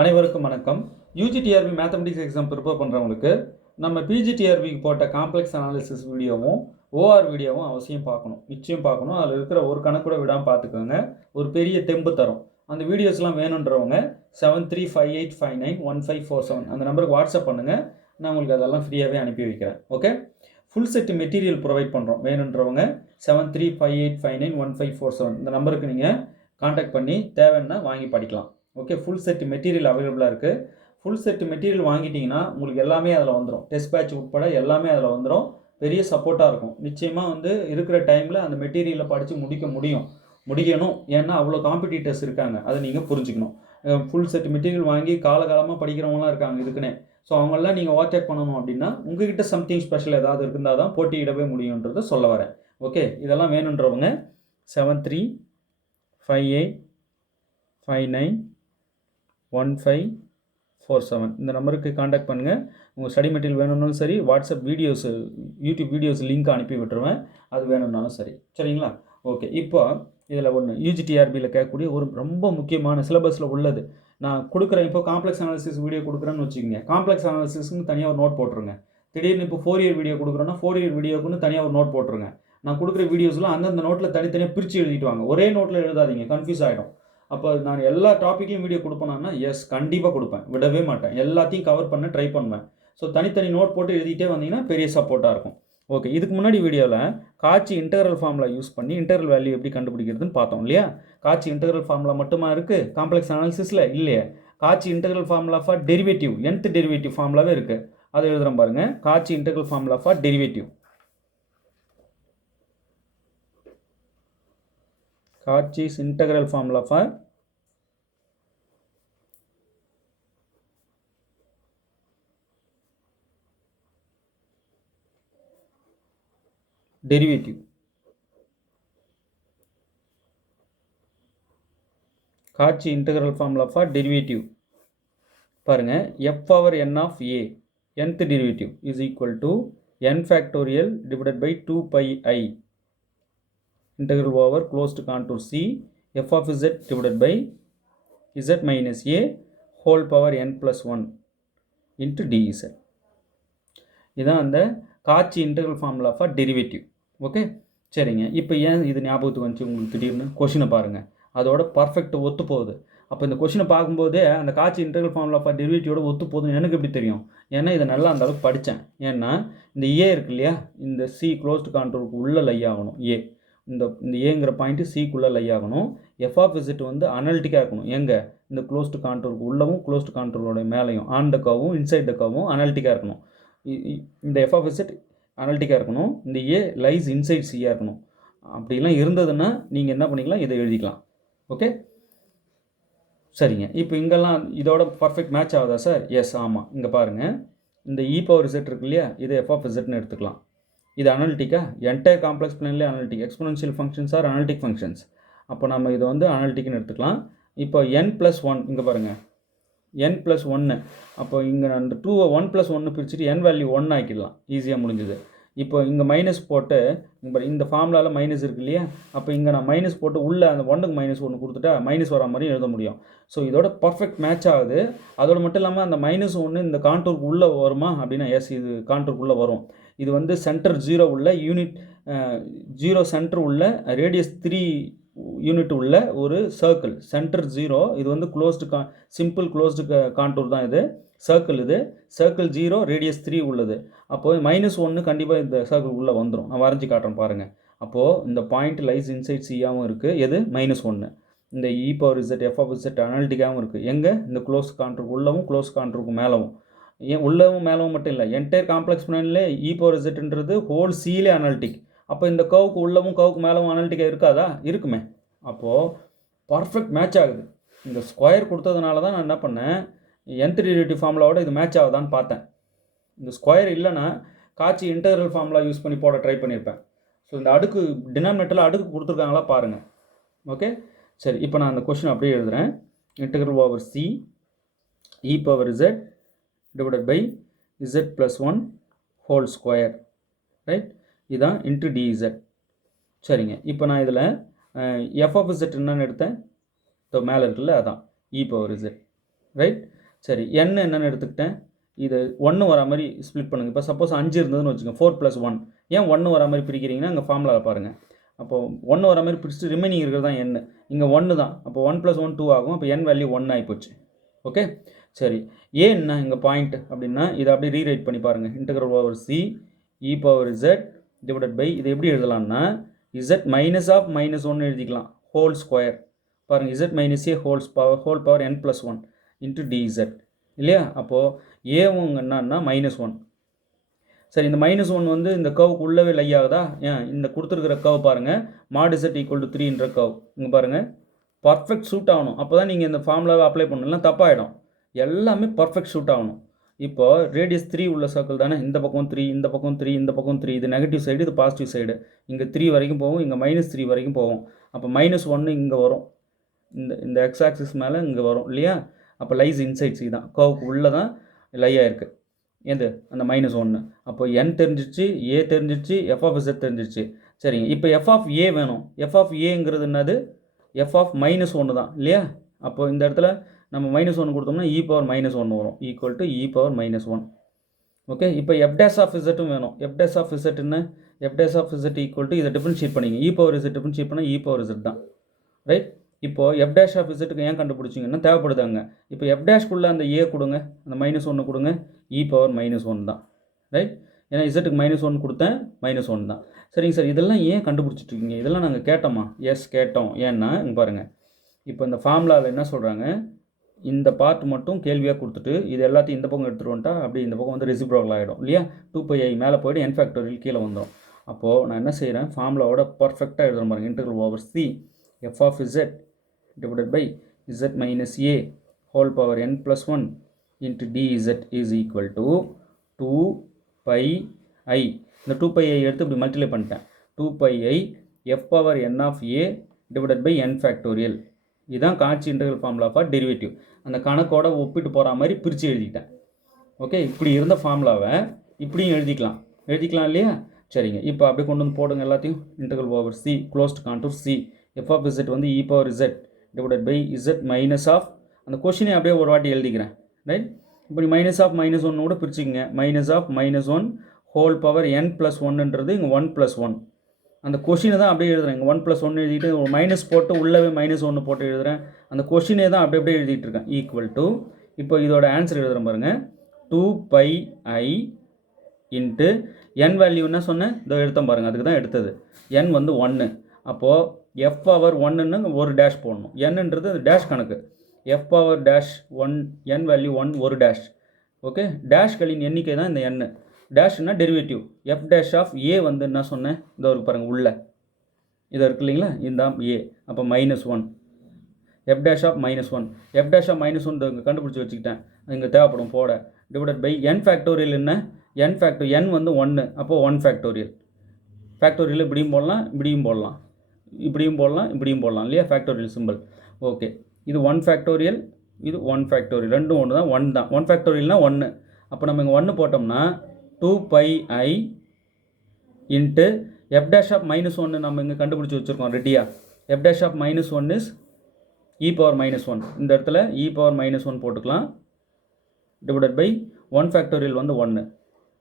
அனைவருக்கும் வணக்கம். UGTRB mathematics exam prepare பண்ணுறவங்களுக்கு நம்ம பிஜிடிஆர்பிக்கு போட்ட காம்ப்ளெக்ஸ் அனாலிசிஸ் வீடியோவும் ஓஆர் வீடியோவும் அவசியம் பார்க்கணும், நிச்சயம் பார்க்கணும். அதில் இருக்கிற ஒரு கணக்கு கூட விடாமல் பார்த்துக்கோங்க. ஒரு பெரிய தெம்பு தரும். அந்த வீடியோஸ்லாம் வேணுன்றவங்க 7358591547 அந்த நம்பருக்கு வாட்ஸ்அப் பண்ணுங்கள். நான் உங்களுக்கு அதெல்லாம் ஃப்ரீயாகவே அனுப்பி வைக்கிறேன். Okay, full set material provide பண்ணுறோம். வேணுன்றவங்க 7358591547 இந்த நம்பருக்கு நீங்கள் காண்டாக்ட் பண்ணி தேவைன்னா வாங்கி படிக்கலாம். ஓகே, ஃபுல் செட் மெட்டீரியல் அவைலபிளாக இருக்குது. ஃபுல் செட் மெட்டீரியல் வாங்கிட்டிங்கன்னா உங்களுக்கு எல்லாமே அதில் வந்துடும். டெஸ்ட் பேட்ச் உட்பட எல்லாமே அதில் வந்துடும். பெரிய சப்போர்ட்டாக இருக்கும். நிச்சயமாக இருக்கிற டைமில் அந்த மெட்டீரியலை படித்து முடிக்கணும். ஏன்னா அவ்வளோ காம்படிட்டர்ஸ் இருக்காங்க. அதை நீங்கள் புரிஞ்சுக்கணும். ஃபுல் செட் மெட்டீரியல் வாங்கி காலகாலமாக படிக்கிறவங்களாம் இருக்காங்க இதுக்குன்னே. ஸோ அவங்களெலாம் நீங்கள் ஓவர்டேக் பண்ணணும் அப்படின்னா உங்ககிட்ட சம்திங் ஸ்பெஷல் ஏதாவது இருந்தால் தான் போட்டியிடவே முடியுன்றதை சொல்ல வரேன். ஓகே, இதெல்லாம் வேணுன்றவங்க 7358591547 இந்த நம்பருக்கு காண்டாக்ட் பண்ணுங்கள். உங்கள் ஸ்டடி மெட்டீரியல் வேணும்னாலும் சரி, WhatsApp videos, YouTube videos link அனுப்பி விட்டுருவேன். அது வேணும்னாலும் சரி. சரிங்களா? ஓகே, இப்போ இதில் ஒன்று யூஜிடிஆர்பியில் கேட்கக்கூடிய ஒரு ரொம்ப முக்கியமான சிலபஸில் உள்ளது நான் கொடுக்குறேன். இப்போ காம்ப்ளெக்ஸ் அனாலிசிஸ் வீடியோ கொடுக்குறேன்னு வச்சுக்கோங்க. காம்ப்ளெக்ஸ் அனாலிசிஸ்க்கு தனியாக ஒரு நோட் போட்டுருங்க. திடீர்னு இப்போ 4 இயர் வீடியோ கொடுக்குறோன்னா 4 இயர் வீடியோக்குன்னு தனியாக ஒரு நோட் போட்டுருங்க. நான் கொடுக்குற வீடியோஸ்லாம் அந்தந்த நோட்டில் தனித்தனியாக பிரித்து எழுதிட்டு வாங்க. ஒரே நோட்டில் எழுதாதீங்க, கன்ஃபியூஸ் ஆகிடும். அப்போ நான் எல்லா டாப்பிக்கையும் வீடியோ கொடுப்பேன்னா எஸ், கண்டிப்பாக கொடுப்பேன், விடவே மாட்டேன். எல்லாத்தையும் கவர் பண்ண ட்ரை பண்ணுவேன். ஸோ தனித்தனி நோட் போட்டு எழுதிட்டே வந்தீங்கன்னா பெரிய சப்போர்ட்டாக இருக்கும். ஓகே, இதுக்கு முன்னாடி வீடியோவில் காட்சி இன்டெக்ரல் ஃபார்முலா யூஸ் பண்ணி இன்டெக்ரல் வேல்யூ எப்படி கண்டுபிடிக்கிறதுன்னு பார்த்தோம் இல்லையா? காட்சி இன்டெக்ரல் ஃபார்முலா மட்டுமா இருக்குது காம்ப்ளெக்ஸ் அனாலிசிஸில்? இல்லையே. Cauchy integral formula for derivative, nth derivative ஃபார்முலாவே இருக்குது. அதை எழுதுகிறேன் பாருங்கள். Cauchy integral formula for derivative. Cauchy's integral formula for derivative. Cauchy integral formula for derivative பாருங்க, f power n of a nth derivative is equal to n factorial divided by 2 pi I integral over closed contour C f of z divided by z minus a whole power n plus 1 into dz. இதுதான் அந்த காட்சி integral formula for derivative. Okay, சரிங்க. இப்போ ஏன் இது ஞாபகத்துக்கு வந்துச்சு உங்களுக்கு திடீர்னு? கொஷினை பாருங்கள், அதோட பர்ஃபெக்ட் ஒத்து போகுது. அப்போ இந்த கொஷினை பார்க்கும்போதே அந்த காட்சி இன்டெக்ரல் ஃபார்முலா ஃபார் டெரிவேட்டிவோட ஒத்து போகுதுன்னு எனக்கு எப்படி தெரியும்? ஏன்னா இதை நல்லா அந்த அளவுக்கு படித்தேன். ஏன்னா இந்த ஏ இருக்கு இல்லையா, இந்த சி க்ளோஸ்டு கான்டூருக்கு உள்ளே லை ஆகணும். இந்த ஏங்கிற பாயிண்ட்டு சிக்குள்ளே லை ஆகணும். எஃப் ஆஃப் இசட் அனலிட்டிக்காக இருக்கணும். எங்கே? இந்த க்ளோஸ்டு கான்டூருக்கு உள்ளவும் க்ளோஸ்டு கான்டூரோட மேலேயும் ஆன் த கர்வும் இன்சைட் த கர்வும் அனலிட்டிக்காக இருக்கணும். இந்த எஃப் ஆஃப் இசட் அனலிட்டிக்காக இருக்கணும். இந்த ஏ லைஸ் இன்சைட் சியாக இருக்கணும். அப்படிலாம் இருந்ததுன்னா நீங்கள் என்ன பண்ணிக்கலாம், இதை எழுதிக்கலாம். ஓகே, சரிங்க. இப்போ இங்கெல்லாம் இதோட பர்ஃபெக்ட் மேட்ச் ஆகுதா சார்? எஸ், ஆமாம். இங்கே பாருங்கள், இந்த இ பவர் இசட் இருக்கு இல்லையா, இது எஃப் ஆஃப் இசட்னு எடுத்துக்கலாம். இது அனலிட்டிக்கா? என்டையர் காம்ப்ளெக்ஸ் பிளேன்லேயே analytic. Exponential functions are analytic functions. அப்போ நம்ம இதை அனலிட்டிக்னு எடுத்துக்கலாம். இப்போ n+1 இங்கே பாருங்கள், n+1. அப்போ இங்கே அந்த 2 1+1 பிரிச்சுட்டு n வேல்யூ 1 ஆக்கிடலாம். ஈஸியாக முடிஞ்சுது. இப்போ இங்கே மைனஸ் போட்டு இந்த ஃபார்முலாவில் மைனஸ் இருக்கு இல்லையா, அப்போ இங்கே நான் மைனஸ் போட்டு உள்ளே அந்த 1க்கு -1 கொடுத்துட்டா மைனஸ் வர மாதிரி எழுத முடியும். ஸோ இதோட பர்ஃபெக்ட் மேட்ச் ஆகுது. அதோடு மட்டும் இல்லாமல் அந்த -1 இந்த கான்டூருக்கு உள்ளே வருமா அப்படின்னா எஸ், இது கான்டூருக்கு உள்ளே வரும். இது சென்டர் 0 உள்ள யூனிட் 0 சென்டர் உள்ள ரேடியஸ் 3 யூனிட் உள்ள ஒரு சர்க்கிள். சென்டர் 0, இது க்ளோஸ்டு சிம்பிள் க்ளோஸ்டு கான்டூர் தான். இது சர்க்கிள், இது சர்க்கிள் 0 ரேடியஸ் 3 உள்ளது. அப்போது -1 கண்டிப்பாக இந்த சர்க்கிள் உள்ளே வந்துடும். நான் வரைஞ்சி காட்டுறேன் பாருங்கள். அப்போது இந்த பாயிண்ட் லைஸ் இன்சைட் சியாகவும் இருக்குது. எது? -1. இந்த e power z f of z அனலிட்டிக்காகவும் இருக்குது. எங்கே? இந்த க்ளோஸ் கான்டூருக்கு உள்ளவும் க்ளோஸ் கான்டூருக்கு மேலவும். ஏன் உள்ளவும் மேலவும் மட்டும் இல்லை, entire complex பிளேன்லே e power இசட்ன்றது whole சியிலே analytic. அப்போ இந்த கவுக்கு உள்ளவும் கவுக்கு மேலவும் அனலிட்டிக்காக இருக்காதா? இருக்குமே. அப்போது பர்ஃபெக்ட் மேட்ச் ஆகுது. இந்த ஸ்கொயர் கொடுத்ததுனால தான் நான் என்ன பண்ணேன், nth டெரிவேட்டிவ் ஃபார்முலாவோட இது மேட்ச் ஆகுதான்னு பார்த்தேன். இந்த ஸ்கொயர் இல்லைன்னா காட்சி இன்டெக்ரல் ஃபார்முலா யூஸ் பண்ணி போட ட்ரை பண்ணியிருப்பேன். ஸோ இந்த அடுக்கு டினாமினேட்டரில் அடுக்கு கொடுத்துருக்காங்களா பாருங்கள். ஓகே, சரி. இப்போ நான் அந்த கொஷின் அப்படியே எழுதுகிறேன். Integral over C E power Z divided by z+1 whole square, right? இதுதான் இன்ட்டு dz. சரிங்க. இப்போ நான் இதில் எஃப் ஆஃப் இசட் என்னன்னு எடுத்தேன், மேலே இருக்குல்ல, அதான் இ பவர் இசட். ரைட். சரி, n என்னென்னு எடுத்துக்கிட்டேன், இது 1 வரா மாதிரி ஸ்ப்ளிட் பண்ணுங்கள். இப்போ சப்போஸ் 5 இருந்ததுன்னு வச்சுக்கோங்க, 4 + 1. ஏன் 1 வரா மாதிரி பிரிக்கிறீங்கன்னா அங்கே ஃபார்முலாவில் பாருங்கள். அப்போது 1 வரா மாதிரி பிரிச்சுட்டு ரிமைனிங் இருக்கிறது தான் n. இங்கே 1 தான். அப்போ 1 + 1 2 ஆகும். அப்போ n வேல்யூ 1 ஆகிப்போச்சு. ஓகே. சரி, ஏன்னா இங்கே பாயிண்ட் அப்படின்னா இதை அப்படியே ரீரைட் பண்ணி பாருங்கள். Integral over c e power z divided by இது எப்படி எழுதலாம்னா z மைனஸ் ஆஃப் -1 எழுதிக்கலாம், ஹோல் ஸ்கொயர். பாருங்கள், z minus a whole power n + 1 into dz இல்லையா. அப்போது ஏவும் என்னன்னா -1. சரி, இந்த -1 வந்து இந்த கவுக்கு உள்ளவே லை ஆகுதா? ஏன் இந்த கொடுத்துருக்கிற கவ் பாருங்கள், mod z = 3ன்ற கவ் இங்கே பாருங்கள், பர்ஃபெக்ட் சூட் ஆகணும். அப்போ தான் நீங்கள் இந்த ஃபார்முலாவை அப்ளை பண்ணலாம், தப்பாகிடும். எல்லாமே பர்ஃபெக்ட் சூட் ஆகணும். இப்போ ரேடியஸ் 3 உள்ள சர்க்கிள் தானே, இந்த பக்கம் 3, இந்த பக்கம் 3, இந்த பக்கம் 3. இது நெகட்டிவ் சைடு, இது பாசிட்டிவ் சைடு. இங்கே 3 வரைக்கும் போகும், இங்கே -3 வரைக்கும் போகும். அப்போ -1 இங்கே வரும், இந்த எக்ஸ் ஆக்சிஸ் மேலே இங்கே வரும் இல்லையா. அப்போ லைஸ் இன்சைட் சி தான், கவுக்கு உள்ளே தான் லையாக இருக்குது. எது அந்த -1. அப்போ n தெரிஞ்சிச்சு, a தெரிஞ்சிச்சு, f of z தெரிஞ்சிச்சு. சரிங்க, இப்போ f of a வேணும். f of aங்கிறது என்னது, f of -1 தான் இல்லையா. அப்போ இந்த இடத்துல நம்ம -1 கொடுத்தோம்னா e பவர் -1 வரும், equal to e power -1. Okay. இப்போ f dash of z வேணும். f dash of z என்ன, f dash of z equal to இதை டிஃபரன்ஷியேட் பண்ணிங்க, e பவர் z டிஃபரன்ஷியேட் பண்ணால் e பவர் z தான். ரைட். இப்போது f dash of zக்கு ஏன் கண்டுபிடிச்சிங்கன்னா தேவைப்படுதாங்க. இப்போ f daஷ்க்குள்ளே அந்த a கொடுங்க, அந்த -1 கொடுங்க, e பவர் -1 தான். ரைட். ஏன்னா zக்கு -1 கொடுத்தேன், -1 தான். சரிங்க சார், இதெல்லாம் ஏன் கண்டுபிடிச்சிட்ருக்கீங்க, இதெல்லாம் நாங்கள் கேட்டோமா? எஸ் கேட்டோம். ஏன்னா இங்கே பாருங்கள், இப்போ இந்த ஃபார்முலாவில் என்ன சொல்கிறாங்க, இந்த பார்ட் மட்டும் கேள்வியாக கொடுத்துட்டு இது எல்லாத்தையும் இந்த பக்கம் எடுத்துகிட்டு வந்துட்டா அப்படி இந்த பக்கம் வந்து ரெசிப்ரோக்கல் ஆகிடும் இல்லையா. 2πi மேலே போய்ட்டு n ஃபேக்டோரியல் கீழே வந்துடும். அப்போது நான் என்ன செய்கிறேன், ஃபார்முலாவோட பர்ஃபெக்டாக எழுதுகிற பாருங்க. Integral over c f of z divided by z minus a whole power n plus 1 into dz is equal to 2πi. இந்த 2πi எடுத்து இப்படி மல்டிப்ளை பண்ணிட்டேன். 2πi f power n of a divided by n factorial. இதுதான் காட்சி integral formula for derivative. அந்த கணக்கோட ஒப்பிட்டு போகிற மாதிரி பிரித்து எழுதிட்டேன். ஓகே. இப்படி இருந்த ஃபார்முலாவை இப்படியும் எழுதிக்கலாம் இல்லையா. சரிங்க, இப்போ அப்படியே கொண்டு வந்து போடுங்க எல்லாத்தையும். Integral over c closed contour c f of z வந்து e power z divided by z minus of, அந்த கொஷினை அப்படியே ஒரு வாட்டி எழுதிக்கிறேன். ரைட். இப்படி -1 கூட பிரிச்சுக்கங்க. -1 ஹோல் பவர் n + 1ன்றது இங்கே 1 + 1. அந்த கொஷினை தான் அப்படியே எழுதுறேன். இங்கே 1 + 1 எழுதிட்டு ஒரு மைனஸ் போட்டு உள்ளவே -1 போட்டு எழுதுகிறேன். அந்த கொஷினே தான் அப்படியே எழுதிட்டு இருக்கேன். ஈக்குவல் டு, இப்போ இதோட ஆன்சர் எழுதுகிறேன் பாருங்கள், 2πi இன்ட்டு n வேல்யூ என்ன சொன்னேன், இதோ எடுத்தேன் பாருங்கள், அதுக்கு தான் எடுத்தது. n வந்து 1. அப்போது f பவர் 1ன்னு ஒரு டேஷ் போடணும். nன்றது டேஷ் கணக்கு. f power dash 1, n value 1 ஒரு டேஷ். ஓகே. டேஷ்களின் எண்ணிக்கை தான் இந்த n. டேஷ்னா derivative. f dash of a வந்து என்ன சொன்னேன், இதோ இருக்கு பாருங்கள் உள்ள இதை இருக்கு இல்லைங்களா, இந்த a. அப்போ -1 f dash of -1, f dash of -1 இங்கே கண்டுபிடிச்சி வச்சுக்கிட்டேன், இங்கே தேவைப்படும் போட. டிவைடட் பை n ஃபேக்டோரியல் என்ன, n வந்து 1. அப்போது 1 ஃபேக்டோரியல். ஃபேக்டோரியல் இப்படியும் போடலாம், இப்படியும் போடலாம், இப்படியும் போடலாம் இல்லையா, ஃபேக்டோரியல் சிம்பிள். ஓகே. இது 1 ஃபேக்டோரியல், இது 1 ஃபேக்டோரியல், ரெண்டும் ஒன்று தான், 1 தான். 1 ஃபேக்டோரியல்னா 1. அப்போ நம்ம இங்கே 1 போட்டோம்னா 2πi into f dash of -1 நம்ம இங்கே கண்டுபிடிச்சி வச்சுருக்கோம் ரெடியாக. f dash of -1 is e power -1. இந்த இடத்துல e பவர் -1 போட்டுக்கலாம். டிவைடட் பை 1 ஃபேக்டோரியல் வந்து 1.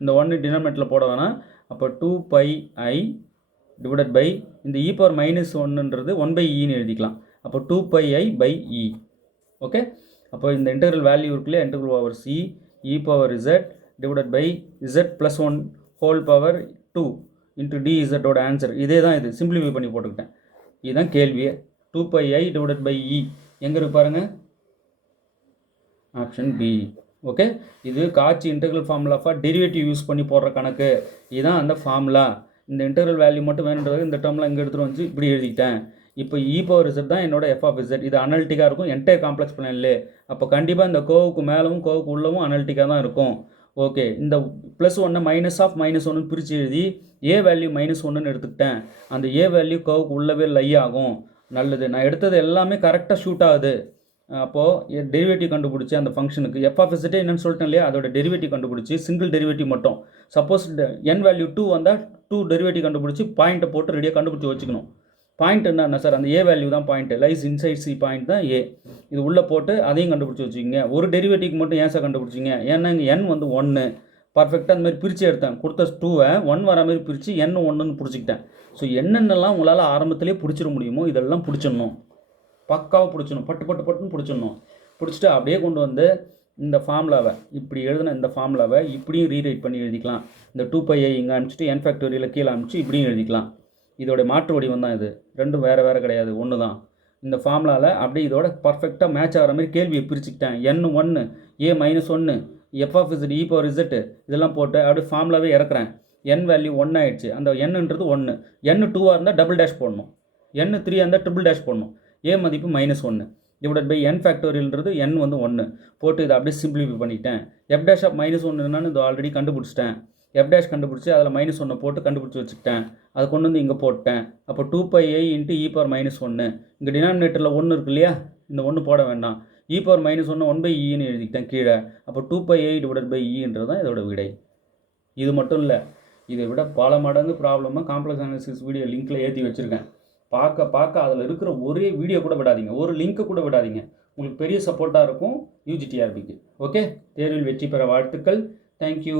இந்த 1 டினாமினேட்டரில் போட வேணாம். அப்போ 2πi டிவைடட் பை இந்த e பவர் -1ன்றது 1/eன்னு எழுதிக்கலாம். அப்போ 2πi/e. ஓகே. அப்போ இந்த இன்டெக்ரல் வேல்யூ இருக்குல்லையா, integral over c e power z divided by z + 1 whole power 2 into dz ஓட ஆன்சர் இதே தான். இது சிம்பிளிஃபை பண்ணி போட்டுக்கிட்டேன். இதுதான் கேள்வியே. 2πi டிவைடட் பை e எங்கே இருக்கு பாருங்கள், ஆப்ஷன் பி. ஓகே. இது காட்சி integral formula for derivative use பண்ணி போடுற கணக்கு. இதுதான் அந்த ஃபார்முலா. இந்த இன்டெக்ரல் வேல்யூ மட்டும் வேணுன்றது இந்த டேர்மில் இங்கே எடுத்துகிட்டு வந்து இப்படி எழுதிட்டேன். இப்போ e பவர் z தான் என்னோட f of z. இது அனலிட்டிக்காக இருக்கும் என்டையர் காம்ப்ளெக்ஸ் பிளான்லே. அப்போ கண்டிப்பாக இந்த கோவுக்கு மேலவும் கோவுக்கு உள்ளவும் அனலிட்டிக்காக தான் இருக்கும். ஓகே. இந்த +1 -1 பிரித்து எழுதி a வேல்யூ -1ன்னு எடுத்துக்கிட்டேன். அந்த a வேல்யூ கோவுக்கு உள்ளவே லை ஆகும். நல்லது, நான் எடுத்தது எல்லாமே கரெக்டாக ஷூட் ஆகுது. அப்போது டெரிவேட்டிவ் கண்டுபிடிச்சி அந்த ஃபங்க்ஷனுக்கு f of z என்னன்னு சொல்லிட்டேன் இல்லையா, அதோட டெரிவேட்டிவ் கண்டுபிடிச்சி சிங்கிள் டெரிவேட்டிவ் மட்டும். சப்போஸ் n வேல்யூ 2 வந்தால் 2 டெரிவேட்டிவ் கண்டுபிடிச்சி பாயிண்ட்டை போட்டு ரெடியாக கண்டுபிடிச்சி வச்சுக்கணும். பாயிண்ட் என்ன சார், அந்த ஏ வேல்யூ தான் point, lies inside C point தான் ஏ. இது உள்ளே போட்டு அதையும் கண்டுபிடிச்சி வச்சுக்கிங்க. ஒரு டெரிவேட்டிவ்க்கு மட்டும் ஏன் சார் கண்டுபிடிச்சிங்க, ஏன்னா இங்கே என் வந்து 1 பர்ஃபெக்டாக அந்த மாதிரி பிரித்து எடுத்தேன். கொடுத்த 2வை 1 வர மாதிரி பிரித்து என் 1ன்னு பிடிச்சிக்கிட்டேன். ஸோ என்னென்னலாம் உங்களால் ஆரம்பத்திலே பிடிச்சிட முடியுமோ இதெல்லாம் பிடிச்சிடணும், பக்காவாக பிடிச்சிடணும், பட்டுன்னு பிடிச்சிடணும். பிடிச்சிட்டு அப்படியே கொண்டு வந்து இந்த ஃபார்முலாவை இப்படி எழுதின இந்த ஃபார்முலாவை இப்படியும் ரீரைட் பண்ணி எழுதிக்கலாம். இந்த 2πi இங்கே அனுப்பிச்சிட்டு n ஃபேக்டோரியல் கீழே அனுப்பிச்சு இப்படியும் எழுதிக்கலாம். இதோட மாற்று வடிவம் தான் இது, ரெண்டும் வேறு வேறு கிடையாது, ஒன்று தான். இந்த ஃபார்முலாவில் அப்படியே இதோட பர்ஃபெக்டாக மேட்ச் ஆகிற மாதிரி கேள்வியை பிரிச்சுக்கிட்டேன். n1 a-1 f of z e power z இதெல்லாம் போட்டு அப்படியே ஃபார்முலாவே இறக்குறேன். n வேல்யூ 1 ஆகிடுச்சு. அந்த n-ன்றது 1, n2ஆக இருந்தால் டபுள் டேஷ் போடணும், n3ஆக இருந்தால் ட்ரிபிள் டேஷ் போடணும். a மதிப்பு -1 டிவைட் பை n ஃபேக்டோரியல்ன்றது n வந்து 1 போட்டு இதை அப்படியே சிம்பிளிஃபை பண்ணிட்டேன். f டேஷ் ஆஃப் -1 என்னன்னு இது ஆல்ரெடி கண்டுபிடிச்சிட்டேன். f டேஷ் கண்டுபிடிச்சி அதில் -1 போட்டு கண்டுபிடிச்சி வச்சுக்கிட்டேன். அதை கொண்டு வந்து இங்கே போட்டேன். அப்போ 2πi × e power -1 இங்கே டினாமினேட்டரில் 1 இருக்கு இல்லையா, இந்த 1 போட வேண்டாம், e power -1 1/eன்னு எழுதிக்கிட்டேன் கீழே. அப்போ 2πi டிவைட் பை eன்றது தான் இதோட விடை. இது மட்டும் இல்லை, இதை விட பல மடங்கு ப்ராப்ளமாக காம்ப்ளெக்ஸ் அனாலிசிஸ் வீடியோ லிங்க்கில் ஏற்றி வச்சுருக்கேன். பார்க்க அதில் இருக்கிற ஒரே வீடியோ கூட விடாதீங்க, ஒரு லிங்க்கு கூட விடாதீங்க. உங்களுக்கு பெரிய சப்போர்ட்டாக இருக்கும் யூஜிடிஆர்பிக்கு. ஓகே, தேர்வில் வெற்றி பெற வாழ்த்துக்கள். தேங்க்யூ.